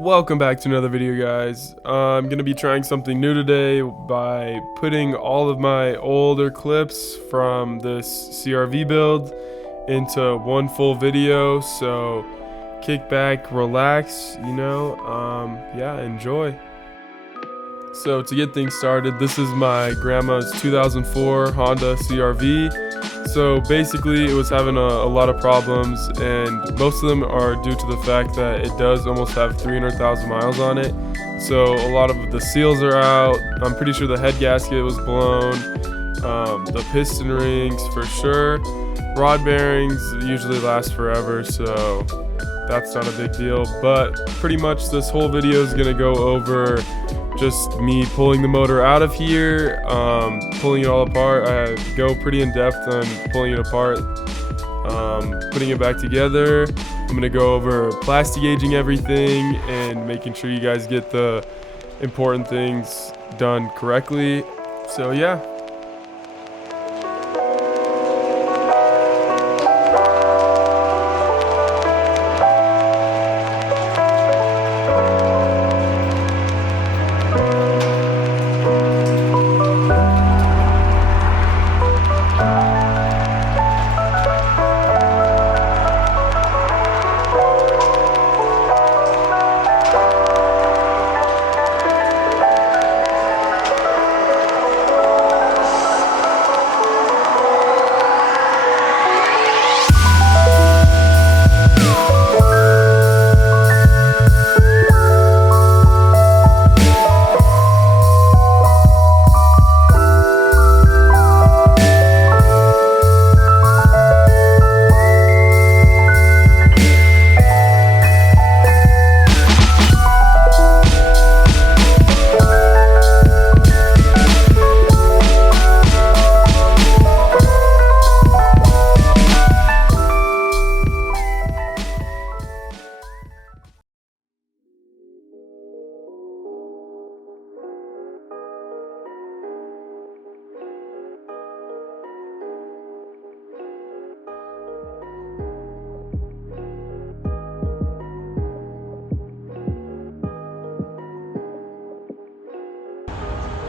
Welcome back to another video, guys. I'm going to be trying something new today by putting all of my older clips from this CRV build into one full video. So kick back, relax, yeah, enjoy. So to get things started, this is my grandma's 2004 Honda CRV. So basically it was having a lot of problems, and most of them are due to the fact that it does almost have 300,000 miles on it. So a lot of the seals are out. I'm pretty sure the head gasket was blown, the piston rings for sure. Rod bearings usually last forever, so that's not a big deal. But pretty much this whole video is gonna go over just me pulling the motor out of here, pulling it all apart. I go pretty in depth on pulling it apart, putting it back together. I'm gonna go over plastic gauging everything and making sure you guys get the important things done correctly. So yeah.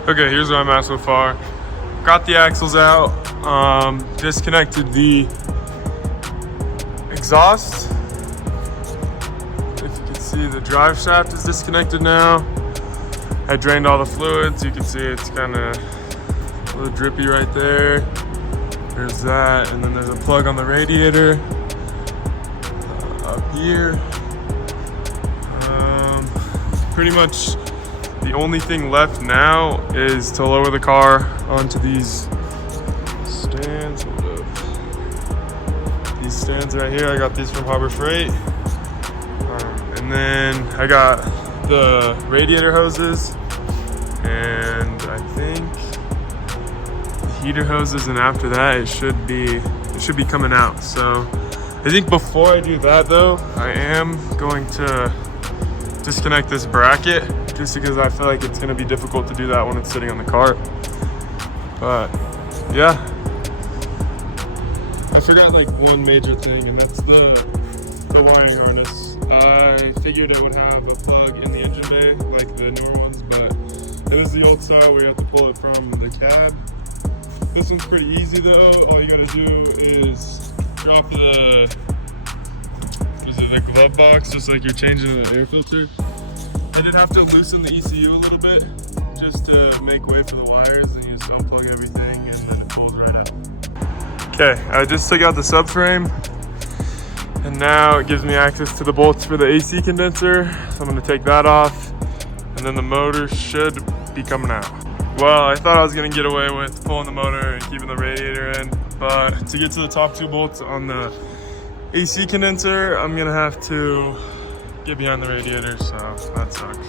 Okay, here's what I'm at so far. Got the axles out, disconnected the exhaust. If you can see, the drive shaft is disconnected now. I drained all the fluids. You can see it's kind of a little drippy right there. There's that, and then there's a plug on the radiator up here. Pretty much the only thing left now is to lower the car onto these stands. Hold up. These stands right here, I got these from Harbor Freight. And then I got the radiator hoses, and I think the heater hoses, and after that it should be coming out. So I think before I do that though, I am going to disconnect this bracket, just because I feel like it's going to be difficult to do that when it's sitting on the cart. But yeah, I forgot like one major thing, and that's the wiring harness. I figured it would have a plug in the engine bay like the newer ones, but it was the old style where you have to pull it from the cab. This one's pretty easy though. All you gotta do is drop the glove box, just like you're changing the air filter. I did have to loosen the ECU a little bit just to make way for the wires, and you just unplug everything and then it pulls right out. Okay, I just took out the subframe, and now it gives me access to the bolts for the AC condenser. So I'm gonna take that off, and then the motor should be coming out. Well, I thought I was gonna get away with pulling the motor and keeping the radiator in, but to get to the top two bolts on the AC condenser, I'm gonna have to get behind the radiator, so that sucks.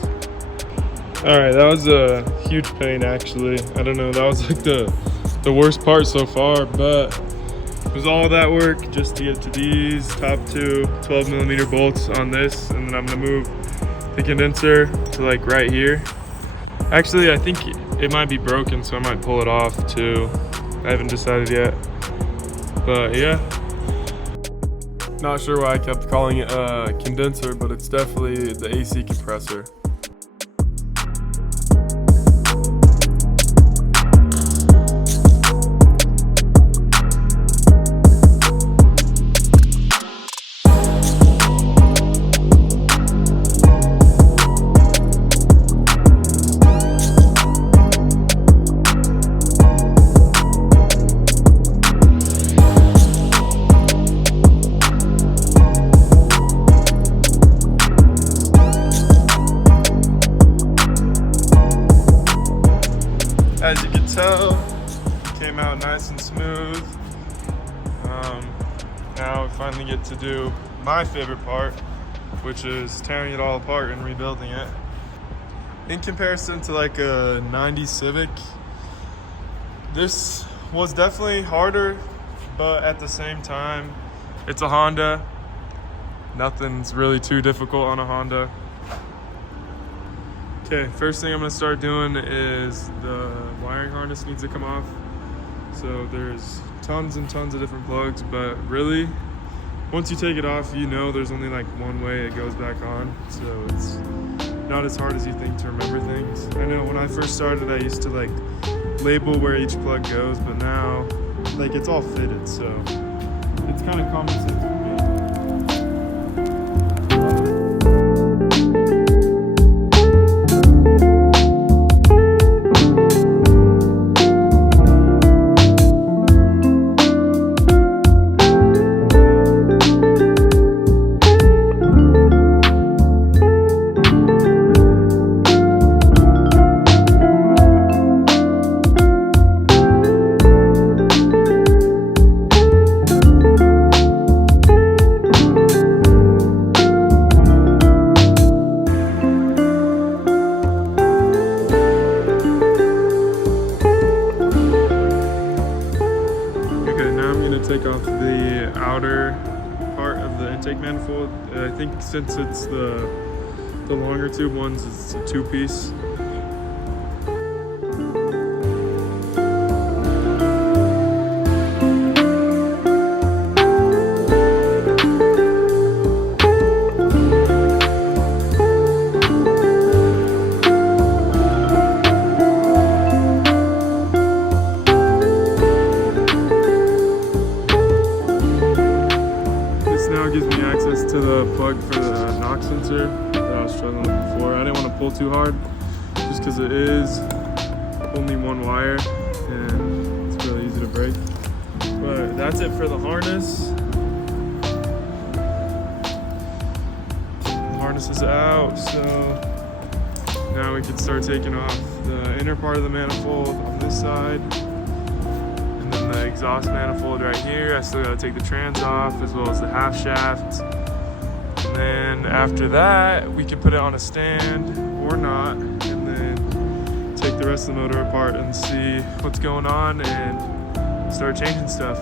All right, that was a huge pain actually. I don't know, that was like the worst part so far, but it was all that work just to get to these top two 12mm bolts on this, and then I'm gonna move the condenser to like right here. Actually, I think it might be broken, so I might pull it off too. I haven't decided yet, but yeah. Not sure why I kept calling it a condenser, but it's definitely the AC compressor. As you can tell, it came out nice and smooth. Now we finally get to do my favorite part, which is tearing it all apart and rebuilding it. In comparison to like a 90 Civic, this was definitely harder, but at the same time, it's a Honda. Nothing's really too difficult on a Honda. Okay, first thing I'm gonna start doing is the wiring harness needs to come off. So there's tons and tons of different plugs, but really, once you take it off, you know there's only like one way it goes back on. So it's not as hard as you think to remember things. I know when I first started, I used to like label where each plug goes, but now like it's all fitted, so it's kind of common sense for me. Take off the outer part of the intake manifold. I think since it's the longer tube ones, it's a two-piece. Gives me access to the plug for the knock sensor that I was struggling with before. I didn't want to pull too hard just because it is only one wire and it's really easy to break. But that's it for the harness. The harness is out, so now we can start taking off the inner part of the manifold on this side. The exhaust manifold right here. I still gotta take the trans off as well as the half shaft. And then after that, we can put it on a stand or not, and then take the rest of the motor apart and see what's going on and start changing stuff.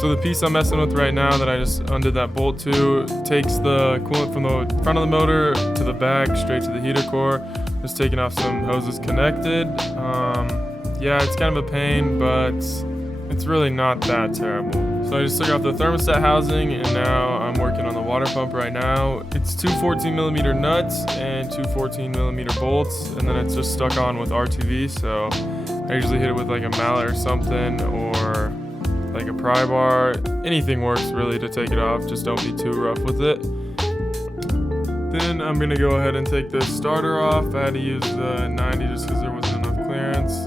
So the piece I'm messing with right now that I just undid that bolt to takes the coolant from the front of the motor to the back, straight to the heater core. Just taking off some hoses connected. Yeah, it's kind of a pain, but it's really not that terrible. So I just took off the thermostat housing and now I'm working on the water pump right now. It's two 14mm nuts and two 14mm bolts, and then it's just stuck on with RTV, so I usually hit it with like a mallet or something, or like a pry bar. Anything works really to take it off, just don't be too rough with it. Then I'm gonna go ahead and take the starter off. I had to use the 90 just because there wasn't enough clearance.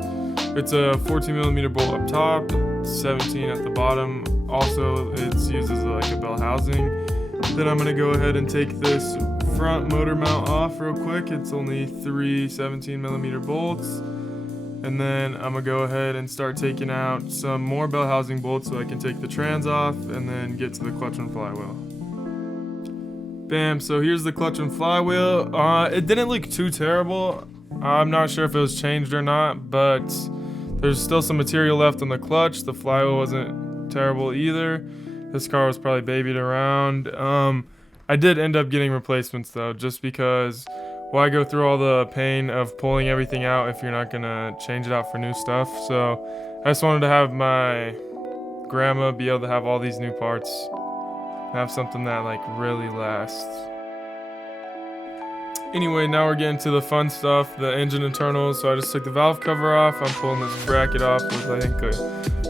It's a 14mm bolt up top, 17 at the bottom also it's used as like a bell housing. Then I'm gonna go ahead and take this front motor mount off real quick. It's only 3 17mm bolts. And then I'm gonna go ahead and start taking out some more bell housing bolts so I can take the trans off and then get to the clutch and flywheel. Bam, so here's the clutch and flywheel. It didn't look too terrible. I'm not sure if it was changed or not, but there's still some material left on the clutch. The flywheel wasn't terrible either. This car was probably babied around. I did end up getting replacements though, just because why go through all the pain of pulling everything out if you're not gonna change it out for new stuff? So I just wanted to have my grandma be able to have all these new parts, have something that like really lasts. Anyway, now we're getting to the fun stuff, the engine internals. So I just took the valve cover off. I'm pulling this bracket off with I think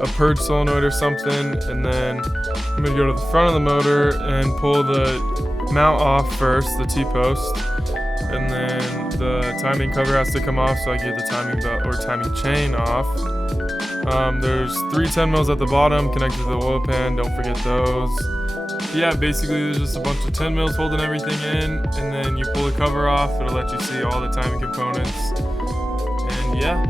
a purge solenoid or something, and then I'm gonna go to the front of the motor and pull the mount off first, the T-post. And then the timing cover has to come off so I get the timing belt or timing chain off. There's 3 10mm at the bottom connected to the oil pan, don't forget those. Yeah, basically there's just a bunch of 10mm holding everything in, and then you pull the cover off, it'll let you see all the timing components. And yeah.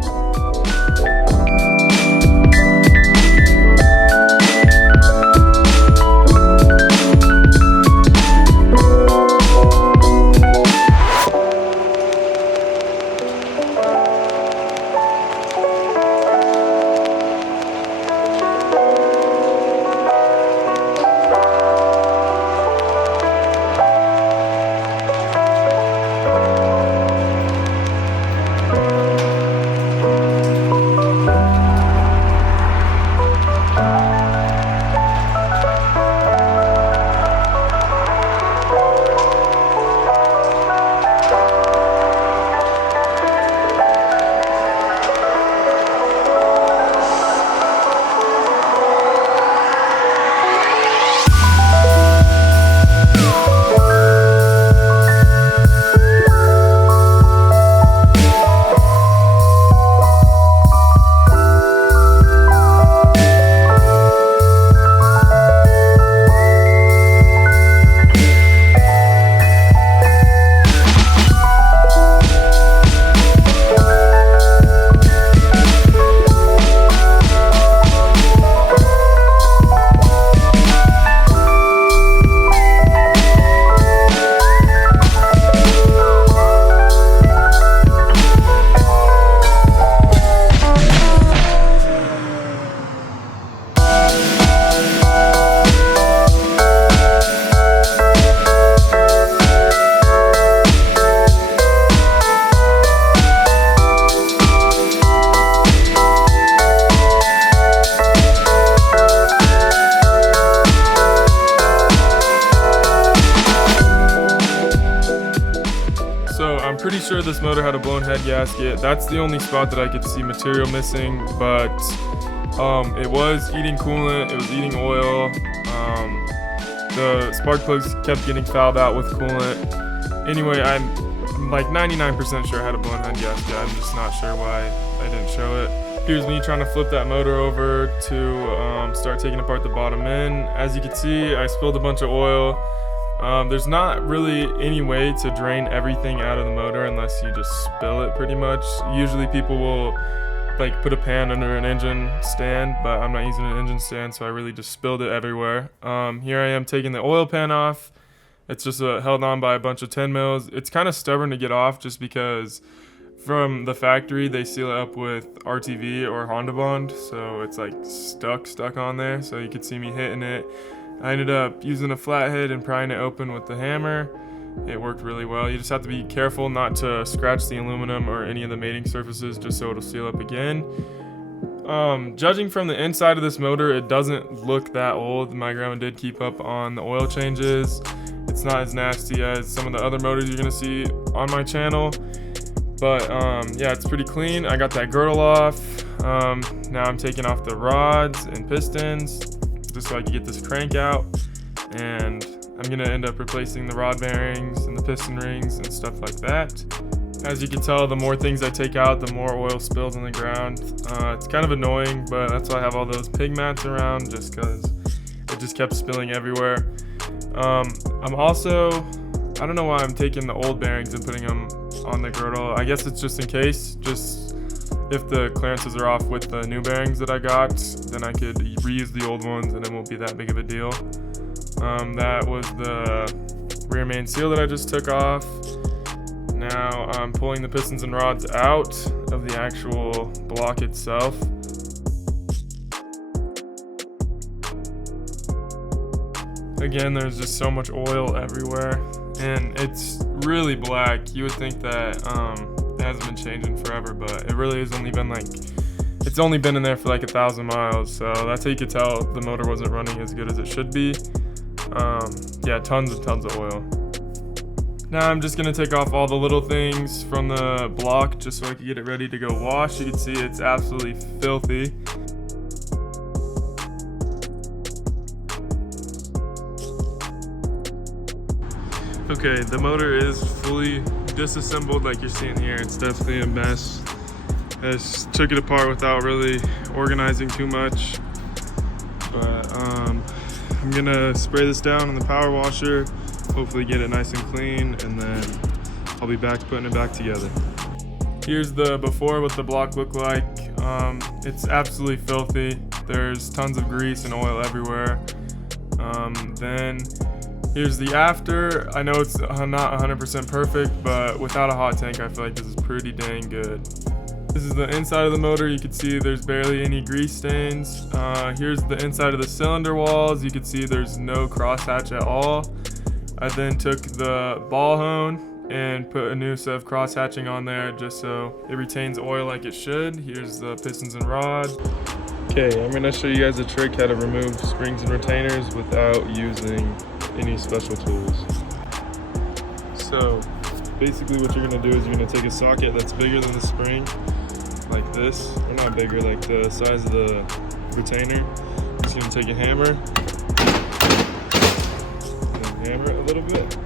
Pretty sure this motor had a blown head gasket. That's the only spot that I could see material missing, but it was eating coolant, it was eating oil. The spark plugs kept getting fouled out with coolant. Anyway, I'm like 99% sure I had a blown head gasket. I'm just not sure why I didn't show it. Here's me trying to flip that motor over to start taking apart the bottom end. As you can see, I spilled a bunch of oil. There's not really any way to drain everything out of the motor unless you just spill it pretty much. Usually people will like put a pan under an engine stand, but I'm not using an engine stand, so I really just spilled it everywhere. Here I am taking the oil pan off. It's just held on by a bunch of 10mm. It's kind of stubborn to get off just because from the factory they seal it up with RTV or Honda Bond, so it's like stuck on there. So you could see me hitting it. I ended up using a flathead and prying it open with the hammer. It worked really well. You just have to be careful not to scratch the aluminum or any of the mating surfaces just so it'll seal up again. Judging from the inside of this motor, it doesn't look that old. My grandma did keep up on the oil changes. It's not as nasty as some of the other motors you're gonna see on my channel. But yeah, it's pretty clean. I got that girdle off. Now I'm taking off the rods and pistons just so I can get this crank out, and I'm gonna end up replacing the rod bearings and the piston rings and stuff like that. As you can tell, the more things I take out, the more oil spills on the ground. It's kind of annoying, but that's why I have all those pig mats around, just because just kept spilling everywhere. I'm also, I don't know why I'm taking the old bearings and putting them on the girdle. I guess it's just in case, just if the clearances are off with the new bearings that I got, then I could reuse the old ones and it won't be that big of a deal. That was the rear main seal that I just took off. Now I'm pulling the pistons and rods out of the actual block itself. Again, there's just so much oil everywhere, and it's really black. You would think that it hasn't been changing forever, but it really has only been it's only been in there for like 1,000 miles. So that's how you could tell the motor wasn't running as good as it should be. Yeah, tons and tons of oil. Now I'm just gonna take off all the little things from the block just so I can get it ready to go wash. You can see it's absolutely filthy. Okay, the motor is fully disassembled like you're seeing here. It's definitely a mess. I just took it apart without really organizing too much. But I'm gonna spray this down in the power washer, hopefully get it nice and clean, and then I'll be back putting it back together. Here's the before, what the block looked like. It's absolutely filthy. There's tons of grease and oil everywhere. Then here's the after. I know it's not 100% perfect, but without a hot tank, I feel like this is pretty dang good. This is the inside of the motor. You can see there's barely any grease stains. Here's the inside of the cylinder walls. You can see there's no crosshatch at all. I then took the ball hone and put a new set of crosshatching on there just so it retains oil like it should. Here's the pistons and rod. Okay, I'm gonna show you guys a trick how to remove springs and retainers without using any special tools. So basically what you're gonna do is you're gonna take a socket that's bigger than the spring, like this, or not bigger, like the size of the retainer. Just gonna take a hammer and hammer it a little bit.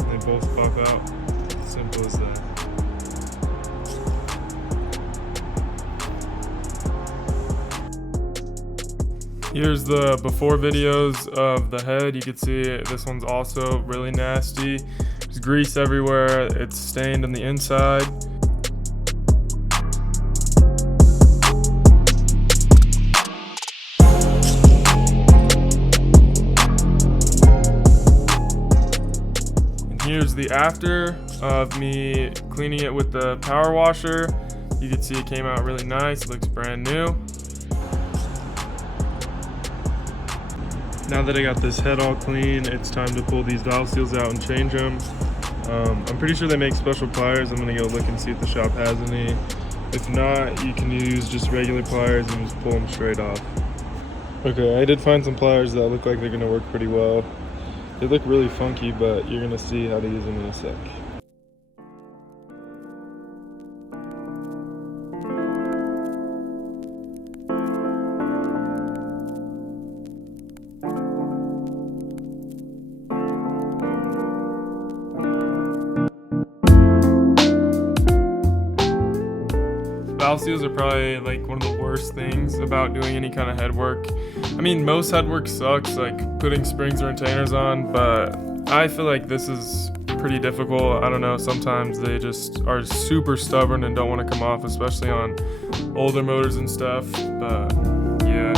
And they both pop out. Simple as that. Here's the before videos of the head. You can see this one's also really nasty. There's grease everywhere. It's stained on the inside. And here's the after of me cleaning it with the power washer. You can see it came out really nice. It looks brand new. Now that I got this head all clean, it's time to pull these valve seals out and change them. I'm pretty sure they make special pliers. I'm gonna go look and see if the shop has any. If not, you can use just regular pliers and just pull them straight off. Okay, I did find some pliers that look like they're gonna work pretty well. They look really funky, but you're gonna see how to use them in a sec. Valve seals are probably like one of the worst things about doing any kind of head work. I mean, most head work sucks, like putting springs or retainers on, but I feel like this is pretty difficult. I don't know, sometimes they just are super stubborn and don't want to come off, especially on older motors and stuff, but yeah.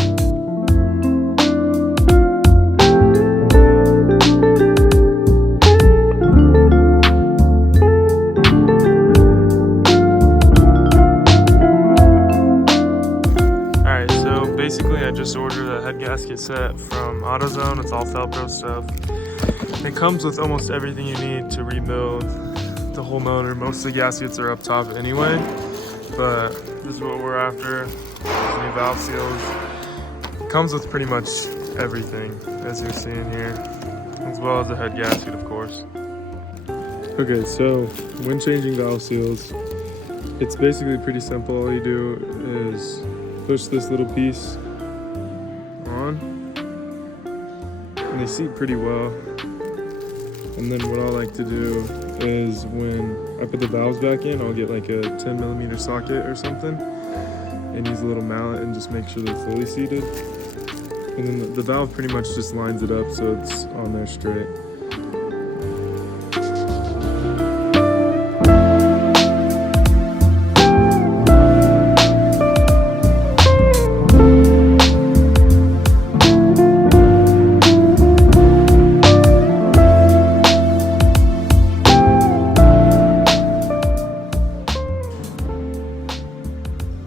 Basically, I just ordered a head gasket set from AutoZone. It's all Velcro stuff. It comes with almost everything you need to rebuild the whole motor. Most of the gaskets are up top anyway, but this is what we're after. These new valve seals. It comes with pretty much everything, as you're seeing here, as well as a head gasket, of course. Okay, so when changing valve seals, it's basically pretty simple. All you do is push this little piece on, and they seat pretty well. And then what I like to do is when I put the valves back in, I'll get like a 10mm socket or something and use a little mallet and just make sure they're fully seated. And then the valve pretty much just lines it up so it's on there straight.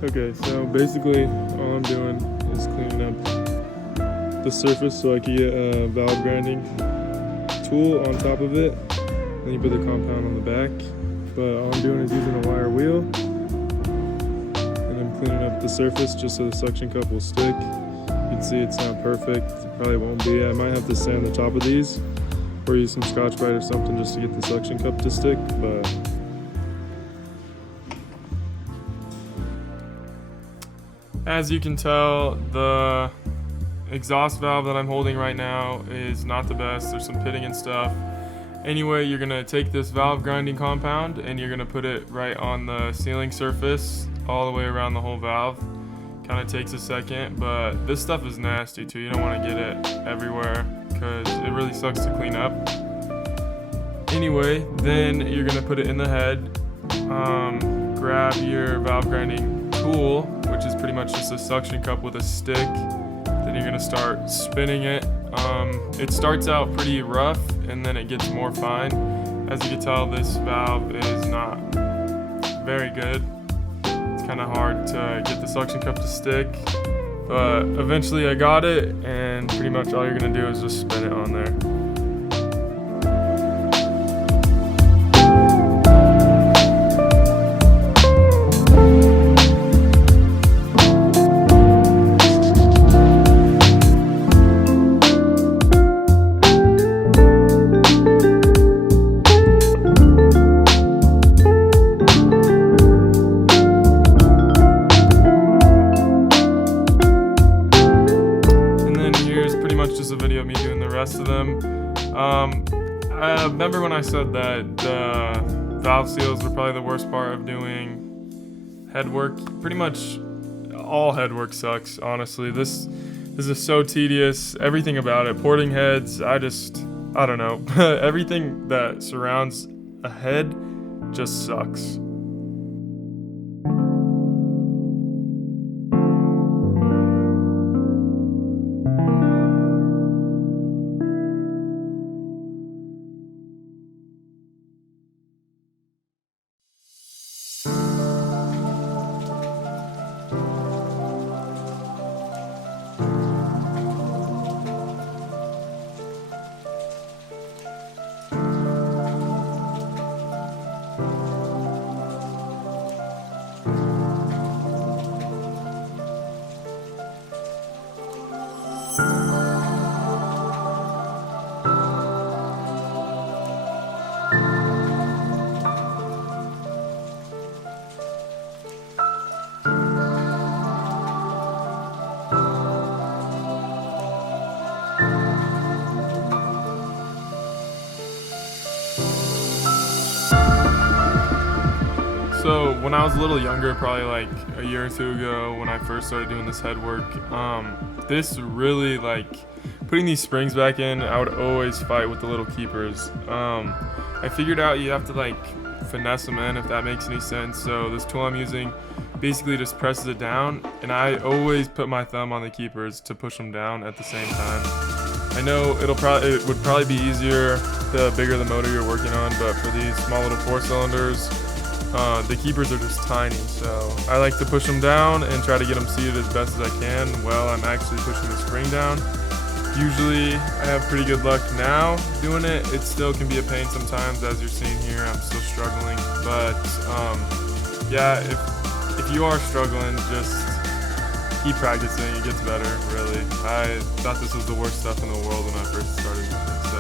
Okay, so basically all I'm doing is cleaning up the surface so I can get a valve grinding tool on top of it. Then you put the compound on the back. But all I'm doing is using a wire wheel. And I'm cleaning up the surface just so the suction cup will stick. You can see it's not perfect. It probably won't be. I might have to sand the top of these or use some Scotch-Brite or something just to get the suction cup to stick. But as you can tell, the exhaust valve that I'm holding right now is not the best. There's some pitting and stuff. Anyway, you're gonna take this valve grinding compound and you're gonna put it right on the sealing surface all the way around the whole valve. Kind of takes a second, but this stuff is nasty too. You don't want to get it everywhere because it really sucks to clean up. Anyway, then you're gonna put it in the head. Grab your valve grinding tool, which is pretty much just a suction cup with a stick. Then you're gonna start spinning it. It starts out pretty rough and then it gets more fine. As you can tell, this valve is not very good. It's kind of hard to get the suction cup to stick, but eventually I got it, and pretty much all you're gonna do is just spin it on there. Just a video of me doing the rest of them. I remember when I said that the valve seals were probably the worst part of doing head work. Pretty much all head work sucks, honestly. This is so tedious. Everything about it, porting heads, I don't know. Everything that surrounds a head just sucks. So when I was a little younger, probably like a year or two ago, when I first started doing this head work, this really, like, putting these springs back in, I would always fight with the little keepers. I figured out you have to like finesse them in, if that makes any sense. So this tool I'm using basically just presses it down, and I always put my thumb on the keepers to push them down at the same time. I know it would probably be easier the bigger the motor you're working on, but for these small little 4-cylinders, the keepers are just tiny, so I like to push them down and try to get them seated as best as I can while I'm actually pushing the spring down. Usually I have pretty good luck now doing it. It still can be a pain sometimes, as you're seeing here. I'm still struggling, but yeah, if you are struggling, just keep practicing. It gets better, really. I thought this was the worst stuff in the world when I first started with it, so.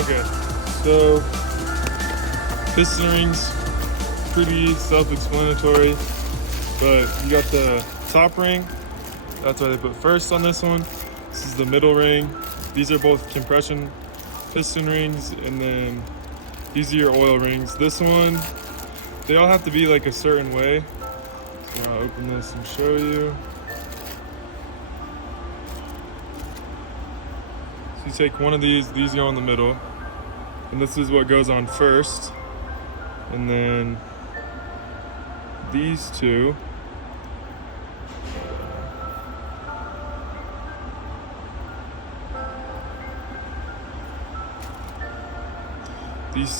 Okay, so piston rings, pretty self-explanatory, but you got the top ring. That's why they put first on this one. This is the middle ring. These are both compression piston rings, and then these are your oil rings. This one, they all have to be like a certain way. So I'll open this and show you. take one of these go in the middle, and this is what goes on first, and then these two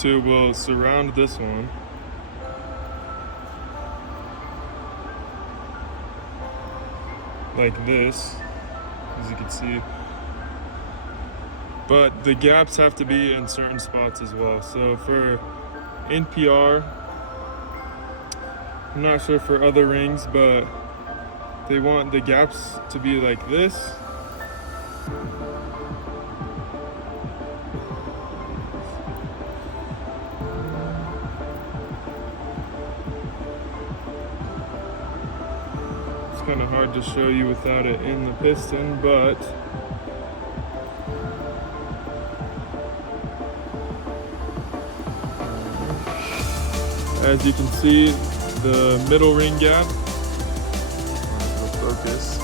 will surround this one. Like this, as you can see. But the gaps have to be in certain spots as well. So for NPR, I'm not sure for other rings, but they want the gaps to be like this. It's kind of hard to show you without it in the piston, but as you can see, the middle ring gap, focus.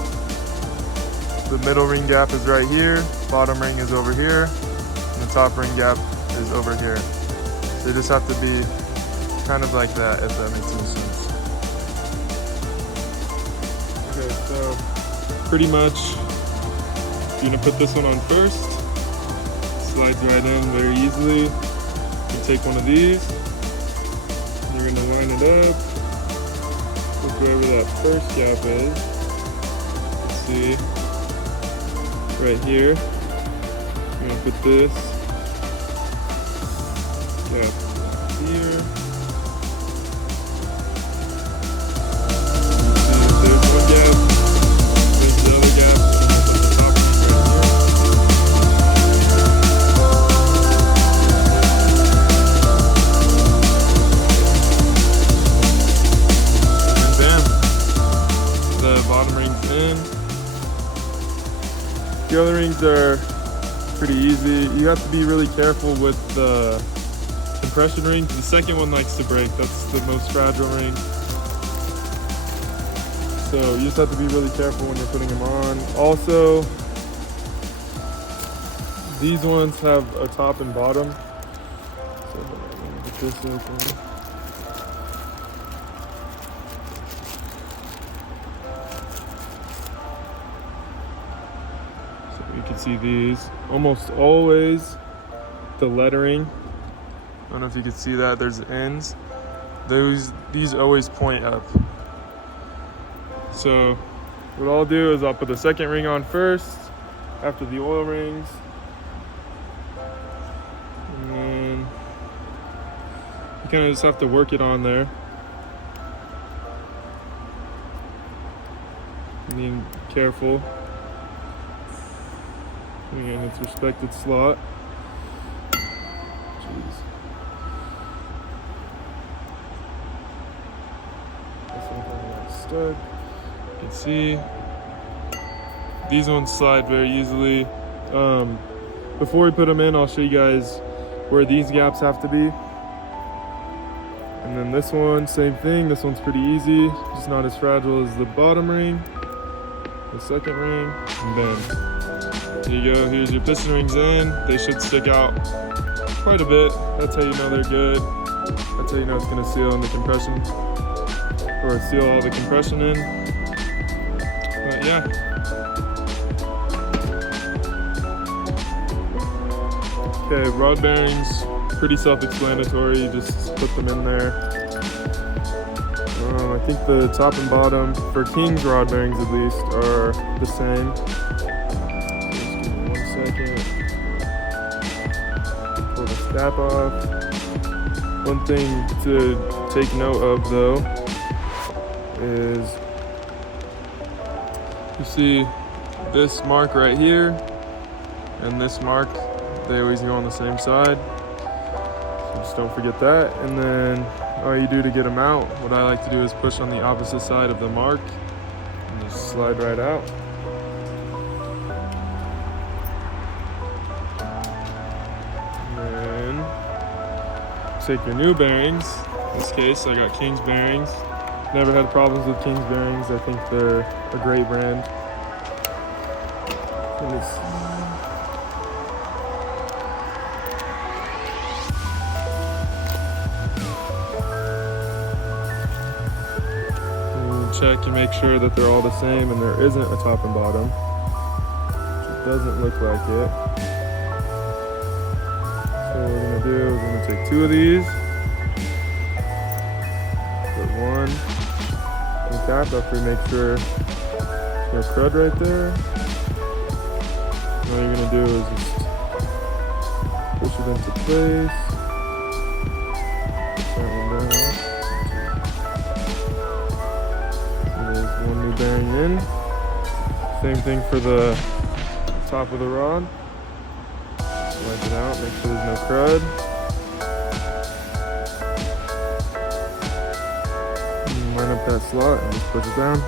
The middle ring gap is right here, bottom ring is over here, and the top ring gap is over here. So you just have to be kind of like that, if that makes any sense. Okay, so pretty much you're gonna put this one on first. Slides right in very easily. You take one of these. You're gonna line it up with wherever that first gap is. Let's see, right here. You're gonna put this gap here. There's one gap. There's the other gap. Bottom rings in. The other rings are pretty easy. You have to be really careful with the compression rings. The second one likes to break. That's the most fragile ring. So you just have to be really careful when you're putting them on. Also, these ones have a top and bottom. So let me get this open. You can see these, almost always the lettering, I don't know if you can see that, there's ends. These always point up. So what I'll do is I'll put the second ring on first, after the oil rings. And then you kind of just have to work it on there. Being careful. Again, its respected slot. Jeez. This one kind of like stud. You can see these ones slide very easily. Before we put them in, I'll show you guys where these gaps have to be. And then this one, same thing. This one's pretty easy, just not as fragile as the bottom ring. The second ring, and then here you go, here's your piston rings in. They should stick out quite a bit. That's how you know they're good. That's how you know it's gonna seal in the compression, or seal all the compression in. But yeah. Okay, rod bearings, pretty self-explanatory. You just put them in there. I think the top and bottom, for King's rod bearings at least, are the same. Pull the cap off. One thing to take note of though is you see this mark right here and this mark, they always go on the same side. So just don't forget that. And then all you do to get them out, what I like to do is push on the opposite side of the mark and just slide right out. Take your new bearings. In this case, I got King's bearings. Never had problems with King's bearings. I think they're a great brand. check and make sure that they're all the same and there isn't a top and bottom, which it doesn't look like it. So what we're gonna do is we're gonna take 2 of these, put 1 in the cap after we make sure there's no crud right there. And all you're gonna do is just push it into place. Put that one down. So there's 1 new bearing in. Same thing for the top of the rod. Wipe it out, make sure there's no crud. And line up that slot and just push it down.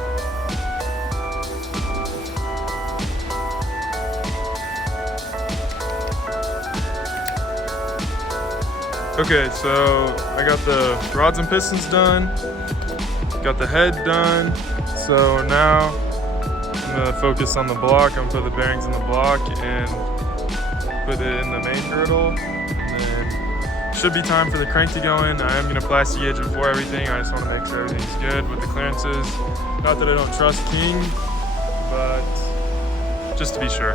Okay, so I got the rods and pistons done, got the head done, so now I'm gonna focus on the block. I'm gonna put the bearings in the block and put it in the main girdle, and then should be time for the crank to go in. I am gonna plastic gauge it before everything. I just wanna make sure everything's good with the clearances. Not that I don't trust King, but just to be sure.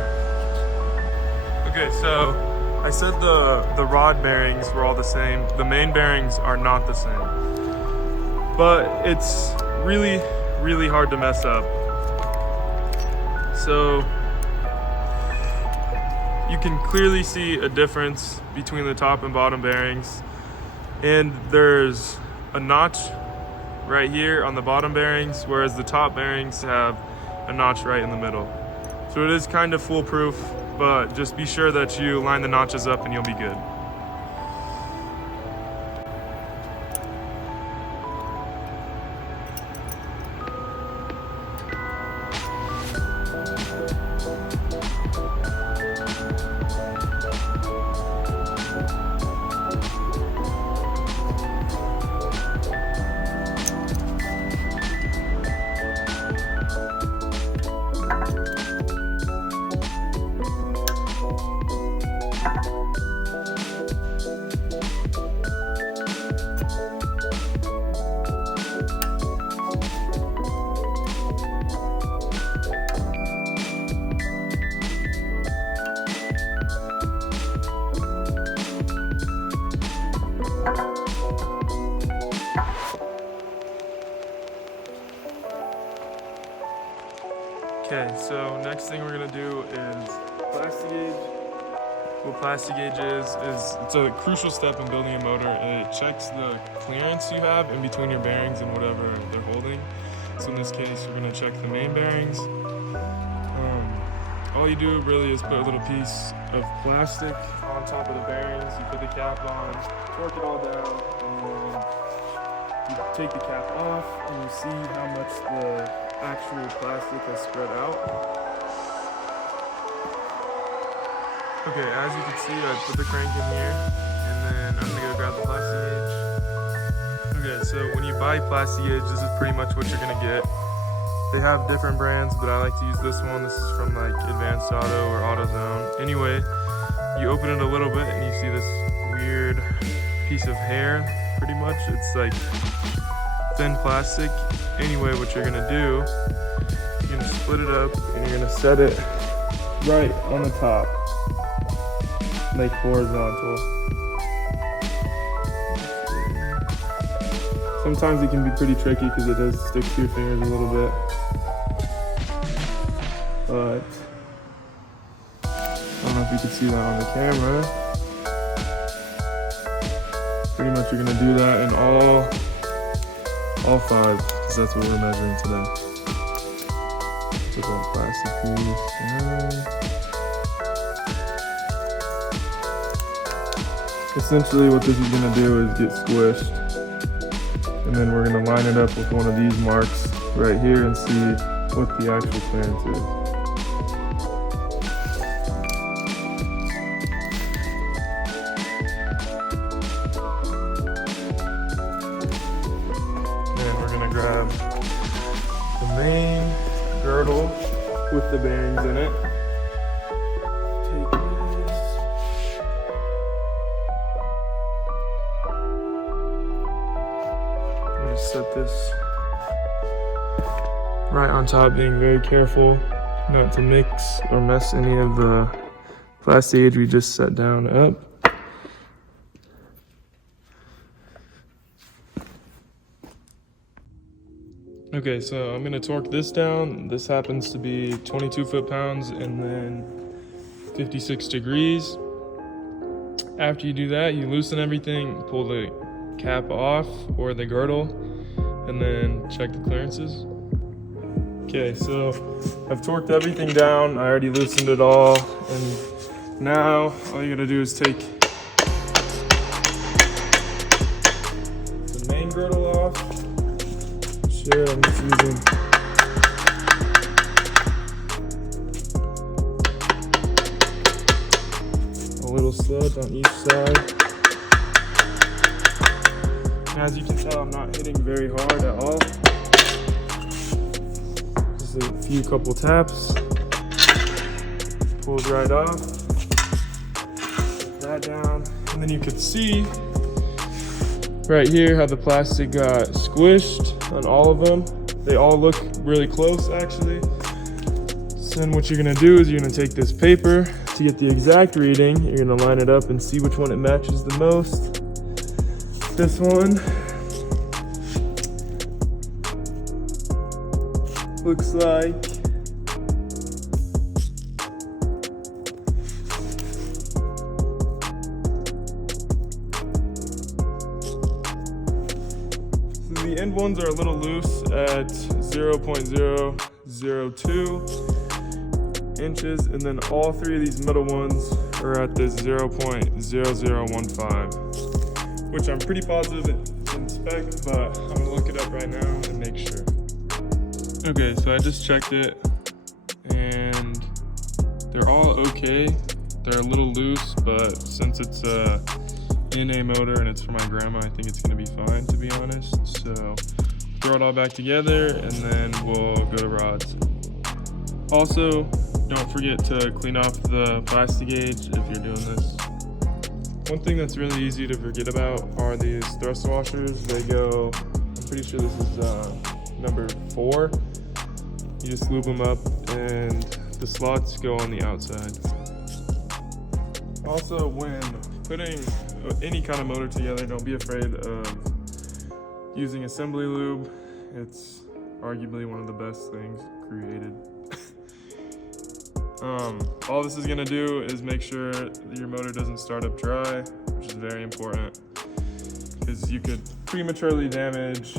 Okay, so I said the rod bearings were all the same. The main bearings are not the same, but it's really, really hard to mess up. So you can clearly see a difference between the top and bottom bearings, and there's a notch right here on the bottom bearings, whereas the top bearings have a notch right in the middle. So it is kind of foolproof, but just be sure that you line the notches up and you'll be good. Okay, so next thing we're gonna do is plastic gauge. What plastic gauge is it's a crucial step in building a motor. It checks the clearance you have in between your bearings and whatever they're holding. So in this case, we're gonna check the main bearings. All you do really is put a little piece of plastic on top of the bearings. You put the cap on, torque it all down, and then you take the cap off, and you see how much the actual plastic has spread out. Okay, as you can see, I put the crank in here, and then I'm gonna go grab the plastic gauge. Okay, so when you buy plastic gauge, this is pretty much what you're gonna get. They have different brands, but I like to use this one. This is from like Advanced Auto or AutoZone. Anyway, you open it a little bit and you see this weird piece of hair, pretty much. It's like thin plastic. Anyway, what you're gonna do, you're gonna split it up and you're gonna set it right on the top, like horizontal. Sometimes it can be pretty tricky because it does stick to your fingers a little bit. But I don't know if you can see that on the camera. Pretty much you're gonna do that in all 5, because that's what we're measuring today. Put that plastic piece. Essentially what this is gonna do is get squished. And then we're gonna line it up with one of these marks right here and see what the actual clearance is. And we're gonna grab the main girdle with the bearings in it. Take this. I'm gonna set this right on top, being very careful not to mix or mess any of the plastic gauge we just set down up. Okay, so I'm gonna torque this down. This happens to be 22 foot-pounds and then 56 degrees. After you do that, you loosen everything, pull the cap off or the girdle, and then check the clearances. Okay, so I've torqued everything down. I already loosened it all, and now all you gotta do is take the main girdle off. Sure, I'm just using a little stud on each side. And as you can tell, I'm not hitting very hard at all. Just a couple taps. Pulls right off. Put that down. And then you can see right here how the plastic got squished on all of them. They all look really close actually. So then what you're gonna do is you're gonna take this paper to get the exact reading. You're gonna line it up and see which one it matches the most. This one looks like the end ones are a little loose at 0.002 inches, and then all three of these middle ones are at this 0.0015, which I'm pretty positive it's in spec, but I'm gonna look it up right now and make sure. Okay, so I just checked it, and they're all okay. They're a little loose, but since it's a NA motor and it's for my grandma, I think it's gonna be fine, to be honest. So throw it all back together and then we'll go to rods. Also, don't forget to clean off the plastic gauge if you're doing this. One thing that's really easy to forget about are these thrust washers. They go, I'm pretty sure this is number 4. You just lube them up and the slots go on the outside. Also, when putting any kind of motor together, don't be afraid of using assembly lube. It's arguably one of the best things created. All this is gonna do is make sure that your motor doesn't start up dry, which is very important, because you could prematurely damage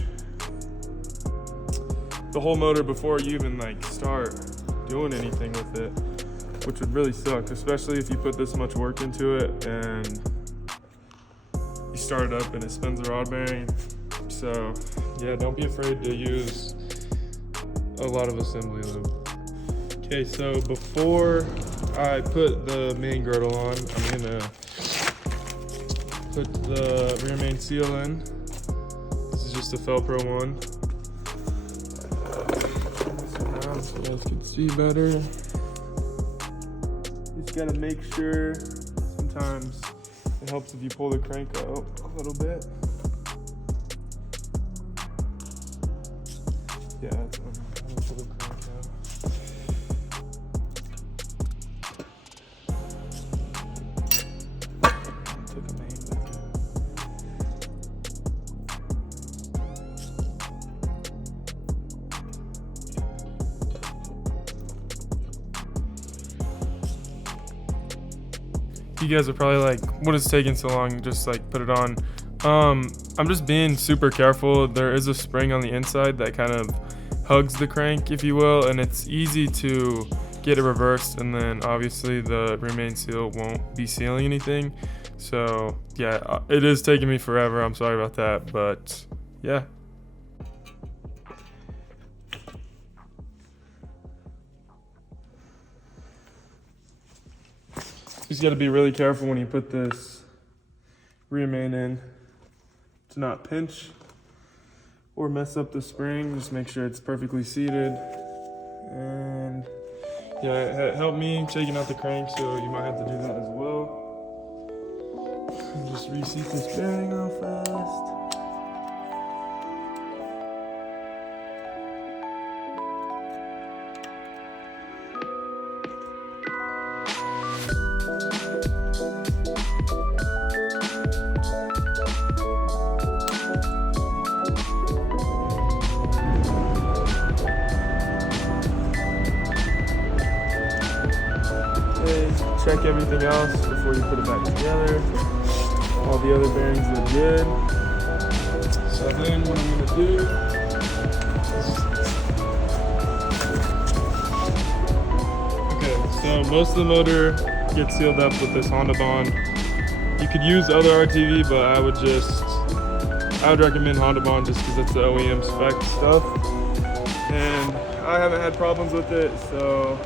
the whole motor before you even start doing anything with it, which would really suck, especially if you put this much work into it and you start it up and it spins the rod bearing. So yeah, don't be afraid to use a lot of assembly lube. Okay, so before I put the main girdle on, I'm gonna put the rear main seal in. This is just a Felpro one. So you guys can see better. You just gotta make sure, sometimes it helps if you pull the crank out a little bit. Yeah, I'm gonna pull the crank out. Took a main with it. You guys are probably like, what is taking so long? Just put it on. I'm just being super careful. There is a spring on the inside that kind of hugs the crank, if you will, and it's easy to get it reversed, and then obviously the rear main seal won't be sealing anything. So yeah, it is taking me forever. I'm sorry about that, but yeah. You just got to be really careful when you put this rear main in to not pinch or mess up the spring. Just make sure it's perfectly seated. And yeah, it helped me taking out the crank, so you might have to do that as well. Just reseat this bearing real fast. check everything else before you put it back together. All the other bearings look good. So then what I'm gonna do is, so most of the motor gets sealed up with this Honda Bond. You could use other RTV, but I would recommend Honda Bond just because it's the OEM spec stuff. And I haven't had problems with it, so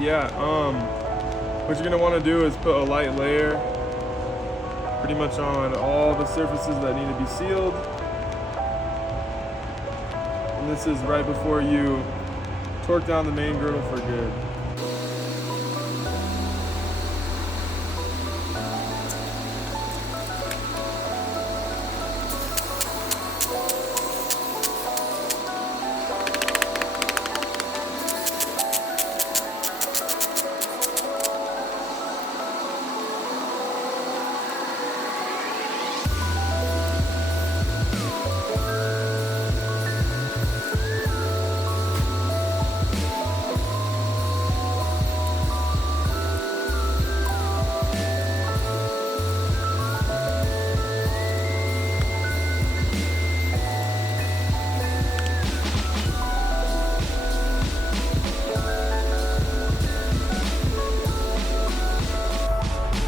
yeah. What you're gonna want to do is put a light layer pretty much on all the surfaces that need to be sealed. And this is right before you torque down the main girdle for good.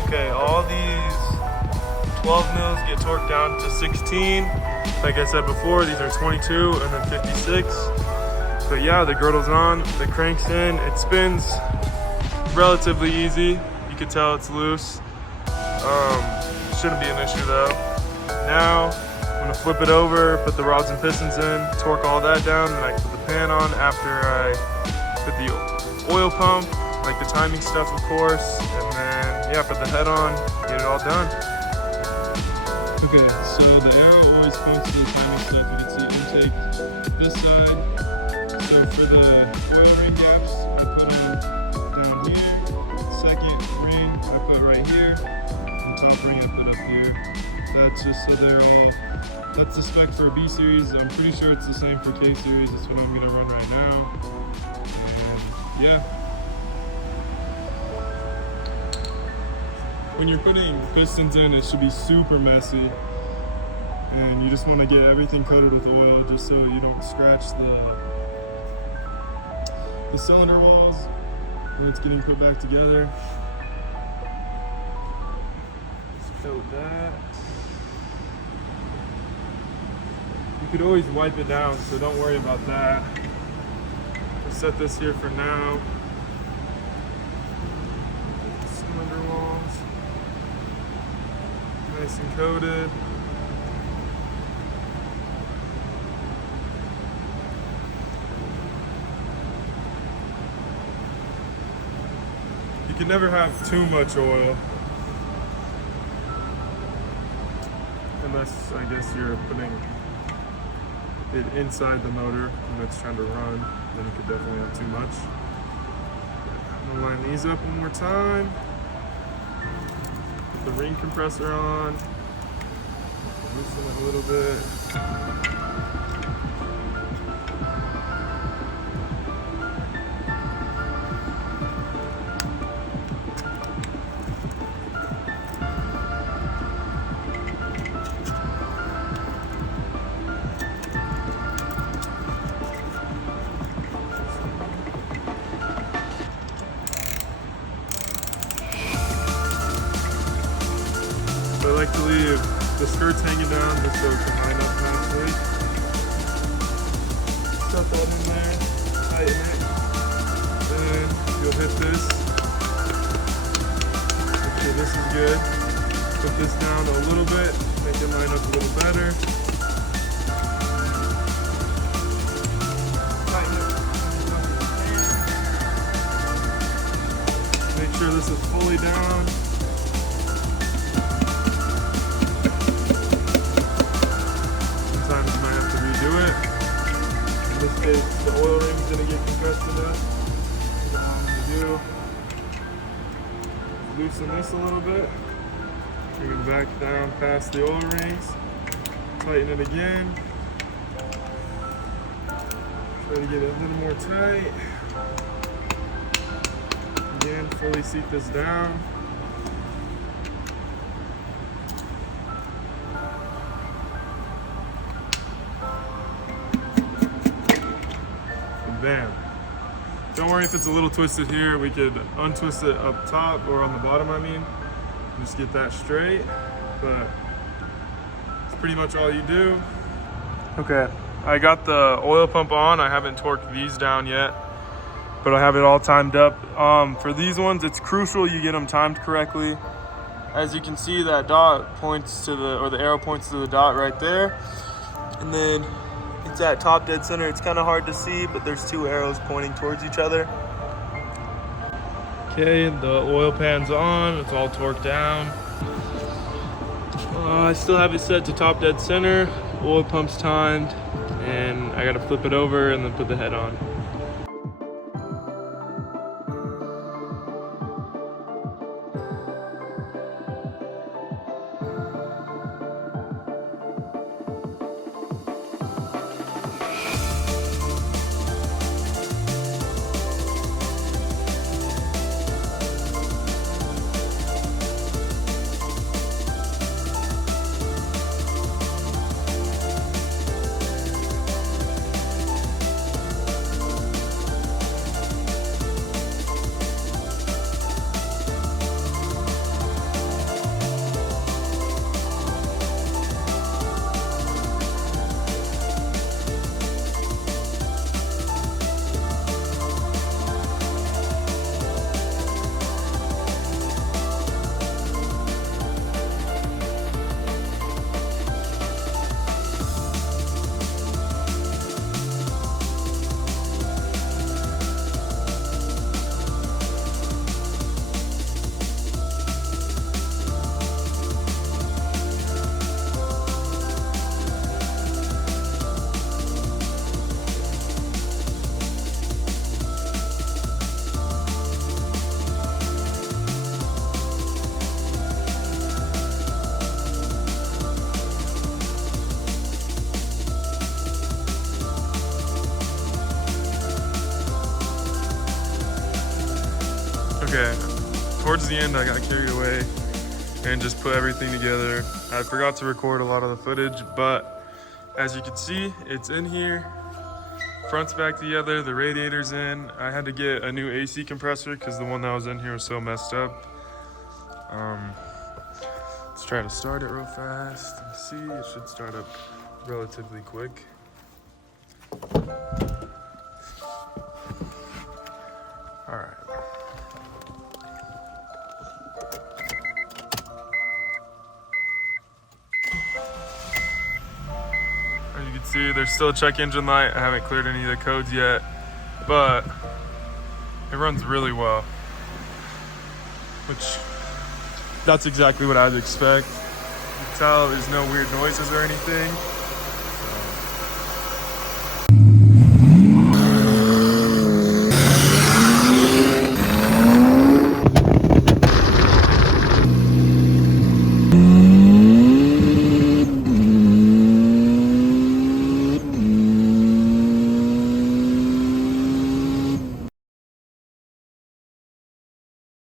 Okay, all these 12 mils get torqued down to 16. Like I said before, these are 22 and then 56. But yeah, the girdle's on, the crank's in, it spins relatively easy. You can tell it's loose. Shouldn't be an issue though. Now, I'm gonna flip it over, put the rods and pistons in, torque all that down, then I can put the pan on after I put the oil pump, like the timing stuff of course, and then yeah, put the head on, get it all done. Okay, so the arrow always points to the timing stuff. You can see intake this side. So for the oil ring gaps, I put them down here. Second ring, I put right here. And top ring, I put up here. That's just so they're all, that's the spec for B series. I'm pretty sure it's the same for K series. That's what I'm gonna run right now. And yeah. When you're putting pistons in, it should be super messy. And you just want to get everything coated with oil just so you don't scratch the cylinder walls when it's getting put back together. Just coat that. You could always wipe it down, so don't worry about that. We'll set this here for now. Cylinder walls. Nice and coated. You can never have too much oil. Unless, I guess, you're putting it inside the motor and it's trying to run, then you could definitely have too much. I'm gonna line these up one more time. Put the ring compressor on. Loosen it a little bit. I like to leave the skirts hanging down just so it can line up nicely. Stuff that in there, tighten it. Then you'll hit this. Make sure this is good. Put this down a little bit, make it line up a little better. Tighten it. Make sure this is fully down. In this case, the oil ring's gonna get compressed enough. What I'm gonna do, loosen this a little bit. Bring it back down past the oil rings. Tighten it again. Try to get it a little more tight. can fully seat this down. And bam. Don't worry if it's a little twisted here. We could untwist it up top or on the bottom, I mean. Just get that straight, but it's pretty much all you do. Okay, I got the oil pump on. I haven't torqued these down yet, but I have it all timed up. For these ones, it's crucial you get them timed correctly. As you can see, that dot points to the arrow points to the dot right there. And then it's at top dead center. It's kind of hard to see, but there's two arrows pointing towards each other. Okay, the oil pan's on. It's all torqued down. I still have it set to top dead center. Oil pump's timed, and I gotta flip it over and then put the head on. Okay, towards the end I got carried away and just put everything together. I forgot to record a lot of the footage, but as you can see, it's in here. Front's back together, the radiator's in. I had to get a new AC compressor because the one that was in here was so messed up. Let's try to start it real fast. See, it should start up relatively quick. All right. As you can see, there's still a check engine light. I haven't cleared any of the codes yet, but it runs really well, which that's exactly what I'd expect. You can tell there's no weird noises or anything.